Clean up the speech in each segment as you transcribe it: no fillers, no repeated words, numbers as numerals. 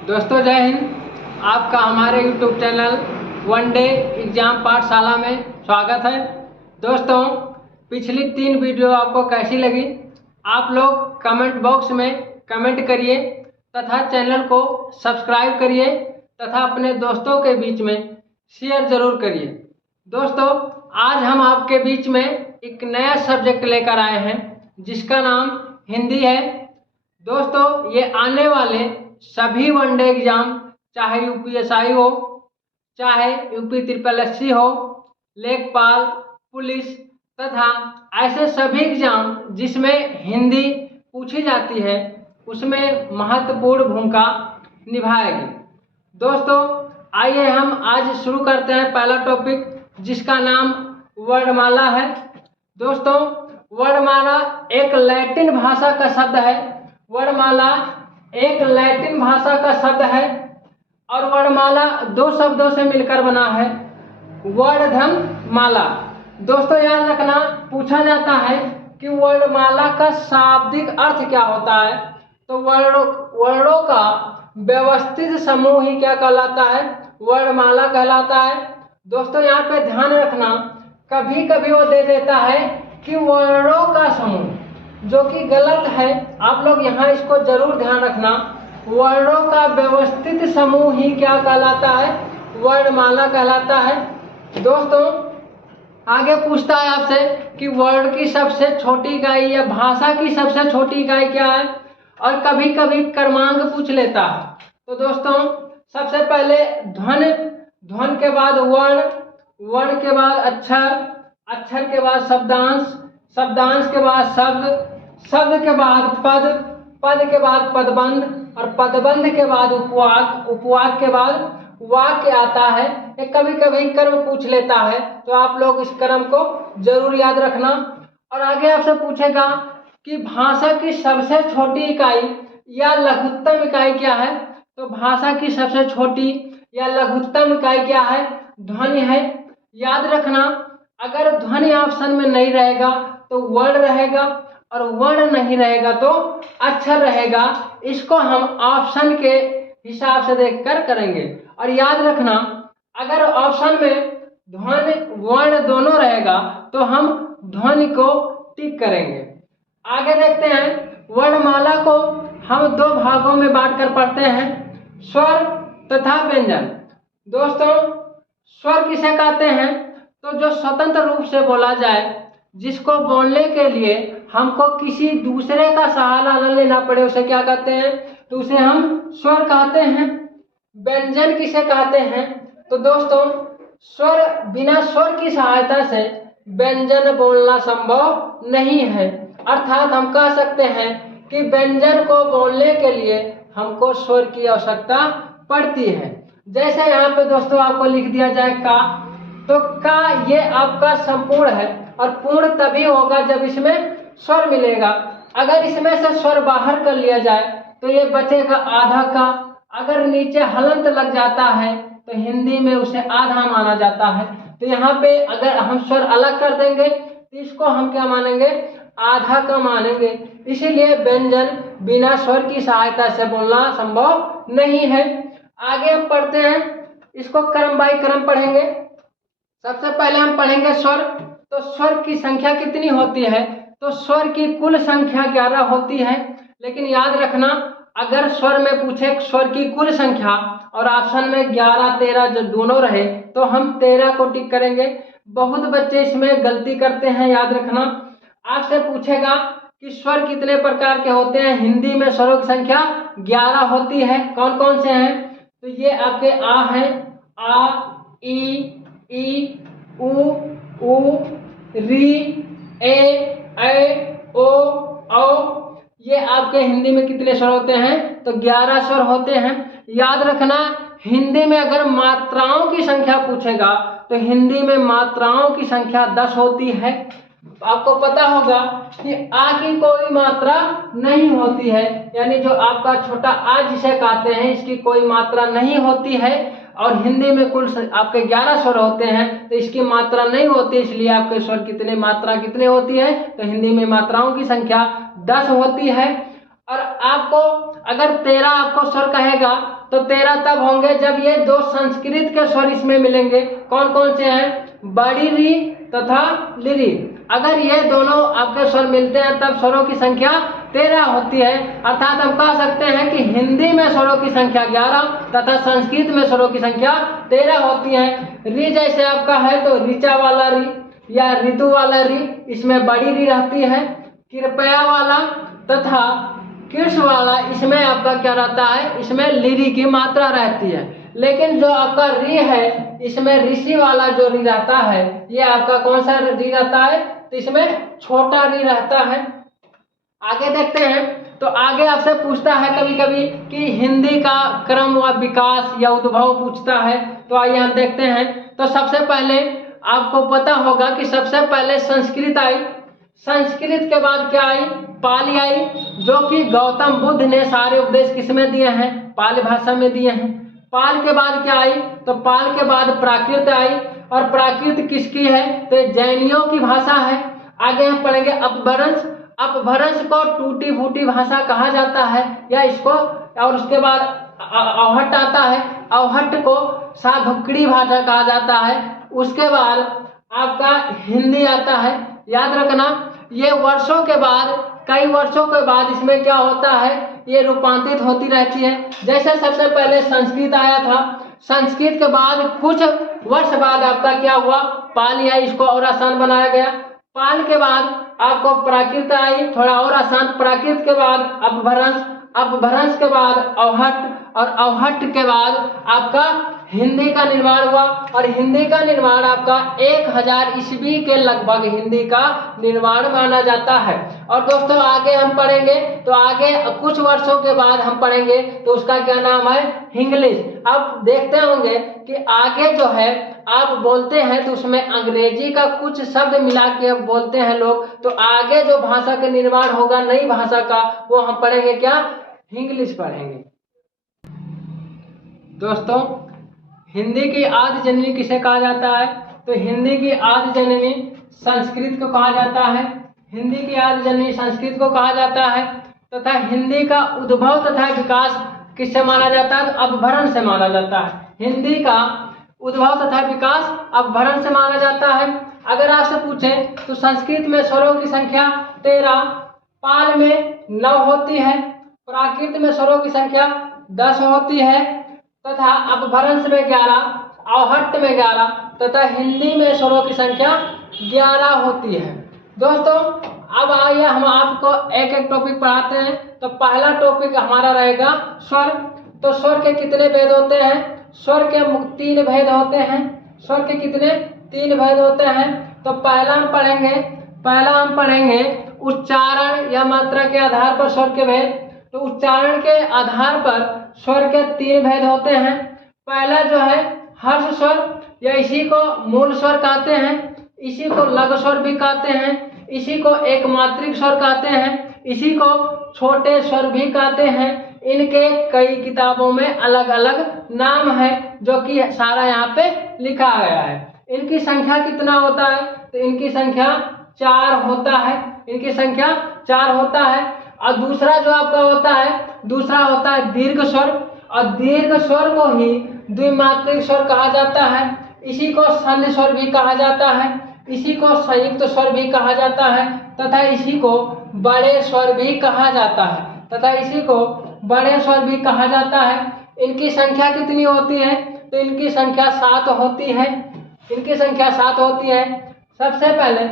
दोस्तों जय हिंद। आपका हमारे YouTube channel one day exam पाठशाला में स्वागत है। दोस्तों पिछली 3 वीडियो आपको कैसी लगी आप लोग कमेंट बॉक्स में कमेंट करिए तथा चैनल को सब्सक्राइब करिए तथा अपने दोस्तों के बीच में शेयर जरूर करिए। दोस्तों आज हम आपके बीच में एक नया सब्जेक्ट लेकर आए हैं जिसका नाम हिंदी है। दोस्तों ये आने वाले सभी वनडे एग्जाम चाहे यूपीएसआई हो, चाहे यूपी ट्रिपल एससी हो, लेखपाल, पुलिस तथा ऐसे सभी एग्जाम जिसमें हिंदी पूछी जाती है उसमें महत्वपूर्ण भूमिका निभाएगी। दोस्तों आइए हम आज शुरू करते हैं पहला टॉपिक जिसका नाम वर्णमाला है। दोस्तों वर्णमाला एक लैटिन भाषा का शब्द है। वर्णमाला एक लैटिन भाषा का शब्द है और वर्णमाला 2 शब्दों से मिलकर बना है, वर्णधम माला। दोस्तों याद रखना, पूछा जाता है कि वर्णमाला का शाब्दिक अर्थ क्या होता है, तो वर्णों का व्यवस्थित समूह ही क्या कहलाता है, वर्णमाला कहलाता है। दोस्तों यहाँ पे ध्यान रखना, कभी कभी वो दे देता है कि वर्णों का समूह, जो कि गलत है। आप लोग यहाँ इसको जरूर ध्यान रखना, वर्णों का व्यवस्थित समूह ही क्या कहलाता है, वर्णमाला कहलाता है। दोस्तों आगे पूछता है आपसे कि वर्ण की सबसे छोटी इकाई या भाषा की सबसे छोटी इकाई क्या है, और कभी कभी क्रमांक पूछ लेता है। तो दोस्तों सबसे पहले ध्वन के बाद वर्ण के बाद अक्षर के बाद शब्दांश के बाद शब्द के बाद पद के बाद पदबंध और पदबंध के बाद उपवाक के बाद वाक्य आता है। ये कभी कभी क्रम पूछ लेता है, तो आप लोग इस क्रम को जरूर याद रखना। और आगे आपसे पूछेगा कि भाषा की सबसे छोटी इकाई या लघुत्तम इकाई क्या है, तो भाषा की सबसे छोटी या लघुत्तम इकाई क्या है, ध्वनि है। याद रखना, अगर ध्वनि ऑप्शन में नहीं रहेगा तो वर्ण रहेगा और वर्ण नहीं रहेगा तो अक्षर रहेगा। इसको हम ऑप्शन के हिसाब से देखकर करेंगे। और याद रखना, अगर ऑप्शन में ध्वनि वर्ण दोनों रहेगा तो हम ध्वनि को टिक करेंगे। आगे देखते हैं, वर्णमाला को हम 2 भागों में बांटकर पढ़ते हैं, स्वर तथा व्यंजन। दोस्तों स्वर किसे कहते हैं, तो जो स्वतंत्र रूप से बोला जाए, जिसको बोलने के लिए हमको किसी दूसरे का सहारा न लेना पड़े, उसे क्या कहते हैं, तो उसे हम स्वर कहते हैं। व्यंजन किसे कहते हैं, तो दोस्तों बिना स्वर की सहायता से व्यंजन बोलना संभव नहीं है। अर्थात हम कह सकते हैं कि व्यंजन को बोलने के लिए हमको स्वर की आवश्यकता पड़ती है। जैसे यहाँ पे दोस्तों आपको लिख दिया जाए का, तो का ये आपका संपूर्ण है और पूर्ण तभी होगा जब इसमें स्वर मिलेगा। अगर इसमें से स्वर बाहर कर लिया जाए तो ये बचेगा आधा का। अगर नीचे हलंत लग जाता है तो हिंदी में उसे आधा माना जाता है। तो यहाँ पे अगर हम स्वर अलग कर देंगे तो इसको हम क्या मानेंगे, आधा का मानेंगे। इसीलिए व्यंजन बिना स्वर की सहायता से बोलना संभव नहीं है। आगे हम पढ़ते हैं, इसको क्रम बाय क्रम पढ़ेंगे। सबसे पहले हम पढ़ेंगे स्वर। तो स्वर की संख्या कितनी होती है, तो स्वर की कुल संख्या 11 होती है। लेकिन याद रखना, अगर स्वर में पूछे स्वर की कुल संख्या और ऑप्शन में 11, 13 जो दोनों रहे तो हम 13 को टिक करेंगे। बहुत बच्चे इसमें गलती करते हैं। याद रखना, आपसे पूछेगा कि स्वर कितने प्रकार के होते हैं। हिंदी में स्वरों की संख्या 11 होती है। कौन कौन से हैं, तो ये आपके आ हैं, आ, ई, उ, री, ए, ओ, औ। ये आपके हिंदी में कितने स्वर होते हैं, तो 11 स्वर होते हैं। याद रखना, हिंदी में अगर मात्राओं की संख्या पूछेगा तो हिंदी में मात्राओं की संख्या 10 होती है। आपको पता होगा कि आ की कोई मात्रा नहीं होती है, यानी जो आपका छोटा आ जिसे कहते हैं इसकी कोई मात्रा नहीं होती है। और हिंदी में कुल आपके 11 स्वर होते हैं तो इसकी मात्रा नहीं होती, इसलिए आपके स्वर मात्रा कितने होती है, तो हिंदी में मात्राओं की संख्या 10 होती है। और आपको अगर 13 आपको स्वर कहेगा तो 13 तब होंगे जब ये दो संस्कृत के स्वर इसमें मिलेंगे। कौन कौन से हैं? बड़ी री तथा लिरी। अगर ये दोनों आपके स्वर मिलते हैं तब स्वरों की संख्या 13 होती है। अर्थात हम कह सकते हैं कि हिंदी में स्वरों की संख्या 11 तथा संस्कृत में स्वरों की संख्या 13 होती है। री जैसे आपका है तो ऋचा वाला री या ऋतु वाला री, इसमें बड़ी री रहती है। कृपया वाला तथा कृष्ण वाला, इसमें आपका क्या रहता है? इसमें लिरी की मात्रा रहती है। लेकिन जो आपका री है इसमें ऋषि वाला जो री रहता है, ये आपका कौन सा री रहता है? तो इसमें छोटा री रहता है। आगे देखते हैं तो आगे आपसे पूछता है कभी कभी कि हिंदी का क्रम व विकास या उद्भव पूछता है। तो आइए हम देखते हैं। तो सबसे पहले आपको पता होगा कि सबसे पहले संस्कृत आई। संस्कृत के बाद क्या आई? पाली आई, जो कि गौतम बुद्ध ने सारे उपदेश किसमें दिए हैं? पाली भाषा में दिए हैं। पाल के बाद क्या आई? तो पाल के बाद प्राकृत आई। और प्राकृत किसकी है? तो जैनियों की भाषा है। आगे हम पढ़ेंगे अपभ्रंश। अपभ्रंश को टूटी फूटी भाषा कहा जाता है या इसको, और उसके बाद अवहट आता है। अवहट को साधुकड़ी भाषा कहा जाता है। उसके बाद आपका हिंदी आता है। याद रखना, ये वर्षों के बाद, कई वर्षों के बाद इसमें क्या होता है? ये रूपांतरित होती रहती है। जैसे सबसे पहले संस्कृत आया था, संस्कृत के बाद कुछ वर्ष बाद आपका क्या हुआ? पाली आई, इसको और आसान बनाया गया। पाल के बाद आपको प्राकृत आई, थोड़ा और आसान। प्राकृत के बाद अपभ्रंश, अपभ्रंश के बाद अवहट, और अवहट के बाद आपका हिंदी का निर्माण हुआ। और हिंदी का निर्माण आपका 1000 ईस्वी के लगभग हिंदी का निर्माण माना जाता है। और दोस्तों आगे हम पढ़ेंगे तो आगे कुछ वर्षों के बाद हम पढ़ेंगे तो उसका क्या नाम है? इंग्लिश। अब देखते होंगे कि आगे जो है आप बोलते हैं तो उसमें अंग्रेजी का कुछ शब्द मिला के बोलते हैं लोग, तो आगे जो भाषा का निर्माण होगा नई भाषा का, वो हम पढ़ेंगे क्या? इंग्लिश पढ़ेंगे। दोस्तों हिंदी की आदि जननी किसे कहा जाता है? तो हिंदी की आदि जननी संस्कृत को कहा जाता है। हिंदी की आदि जननी संस्कृत को कहा जाता है। तथा हिंदी का उद्भव तथा विकास किससे माना जाता है? तो अपभ्रंश से माना जाता है। हिंदी का उद्भव तथा विकास अपभ्रंश से माना जाता है। अगर आपसे पूछे तो संस्कृत में स्वरों की संख्या 13, पाल में 9 होती है, प्राकृत में स्वरों की संख्या 10 होती है, तथा अपभ्रंश में 11, अवहट्ट में 11 तथा हिंदी में स्वरों की संख्या 11 होती है। दोस्तों अब आइए हम आपको एक एक टॉपिक पढ़ाते हैं। तो पहला टॉपिक हमारा रहेगा स्वर। तो स्वर के कितने भेद होते हैं? स्वर के 3 भेद होते हैं। स्वर के कितने? 3 भेद होते हैं। तो पहला हम पढ़ेंगे उच्चारण या मात्रा के आधार पर स्वर के भेद। तो उच्चारण के आधार पर स्वर के 3 भेद होते हैं। पहला जो है हर्ष स्वर, या इसी को मूल स्वर कहते हैं, इसी को लघु स्वर भी कहते हैं, इसी को एक मात्रिक स्वर कहते हैं, इसी को छोटे स्वर भी कहते हैं। इनके कई किताबों में अलग अलग नाम है जो कि सारा यहाँ पे लिखा गया है। इनकी संख्या कितना होता है? तो इनकी संख्या 4 होता है। इनकी संख्या 4 होता है। और दूसरा जो आपका होता है, दूसरा होता है दीर्घ स्वर। और दीर्घ स्वर को ही द्विमात्रिक स्वर कहा जाता है। इसी को संधि स्वर भी कहा जाता है, इसी को संयुक्त स्वर भी कहा जाता है, तथा इसी को बड़े स्वर भी कहा जाता है। इनकी संख्या कितनी होती है? तो इनकी संख्या 7 होती है। सबसे पहले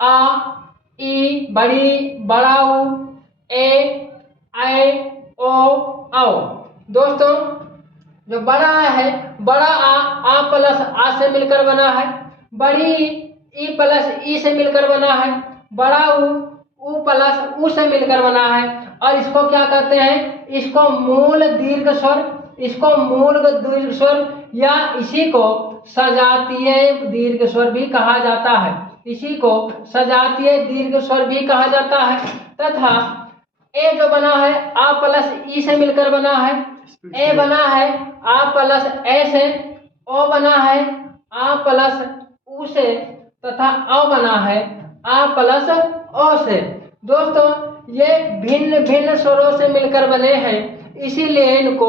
आ, ई, बड़ी, बड़ा ऊ, ए, ऐ, ओ, औ। दोस्तों जो बड़ा है, बड़ा आ प्लस आ से मिलकर बना है। बड़ी ई प्लस ई से मिलकर बना है। बड़ा ऊ प्लस ऊ से मिलकर बना है। और इसको क्या कहते हैं? इसको मूल दीर्घ स्वर या इसी को सजातीय दीर्घ स्वर भी कहा जाता है। तथा ए जो बना है आ प्लस ई से मिलकर बना है। ए बना है आ प्लस ए से, ओ बना है आ प्लस ऊ से, तथा औ बना है आ प्लस ओ से। दोस्तों ये भिन्न भिन्न स्वरों से मिलकर बने हैं, इसीलिए इनको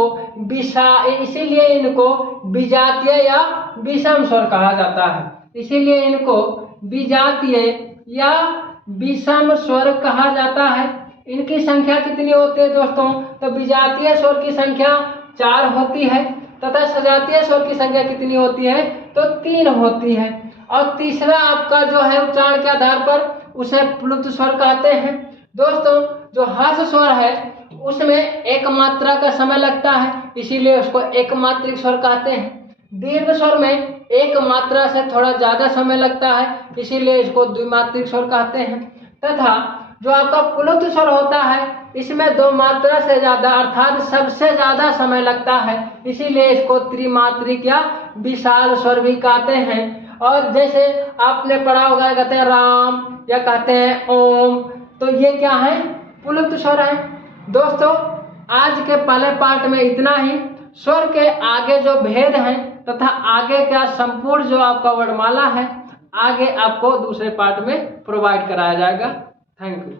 विजातीय या विषम स्वर कहा जाता है। इसीलिए इनको विजातीय या विषम स्वर कहा जाता है। इनकी संख्या कितनी होती है दोस्तों? तो विजातीय स्वर की संख्या 4 होती है तथा सजातीय स्वर की संख्या कितनी होती है? तो 3 होती है। और तीसरा आपका जो है उच्चारण के आधार पर उसे प्लुत स्वर कहते हैं। दोस्तों जो हर्ष स्वर है उसमें एक मात्रा का समय लगता है, इसीलिए उसको एक मात्रिक स्वर कहते हैं। दीर्घ स्वर में एक मात्रा से थोड़ा ज्यादा समय लगता है, इसीलिए इसको द्विमात्रिक स्वर कहते हैं। तथा जो आपका प्लुत स्वर होता है इसमें 2 मात्रा से ज्यादा अर्थात सबसे ज्यादा समय लगता है, इसीलिए इसको त्रिमात्रिक या विशाल स्वर भी कहते हैं। और जैसे आपने पढ़ा होगा, कहते हैं राम या कहते हैं ओम, तो ये क्या है? प्लुत स्वर है। दोस्तों आज के पहले पार्ट में इतना ही। स्वर के आगे जो भेद हैं तथा आगे का संपूर्ण जो आपका वर्णमाला है आगे आपको दूसरे पार्ट में प्रोवाइड कराया जाएगा। Thank you.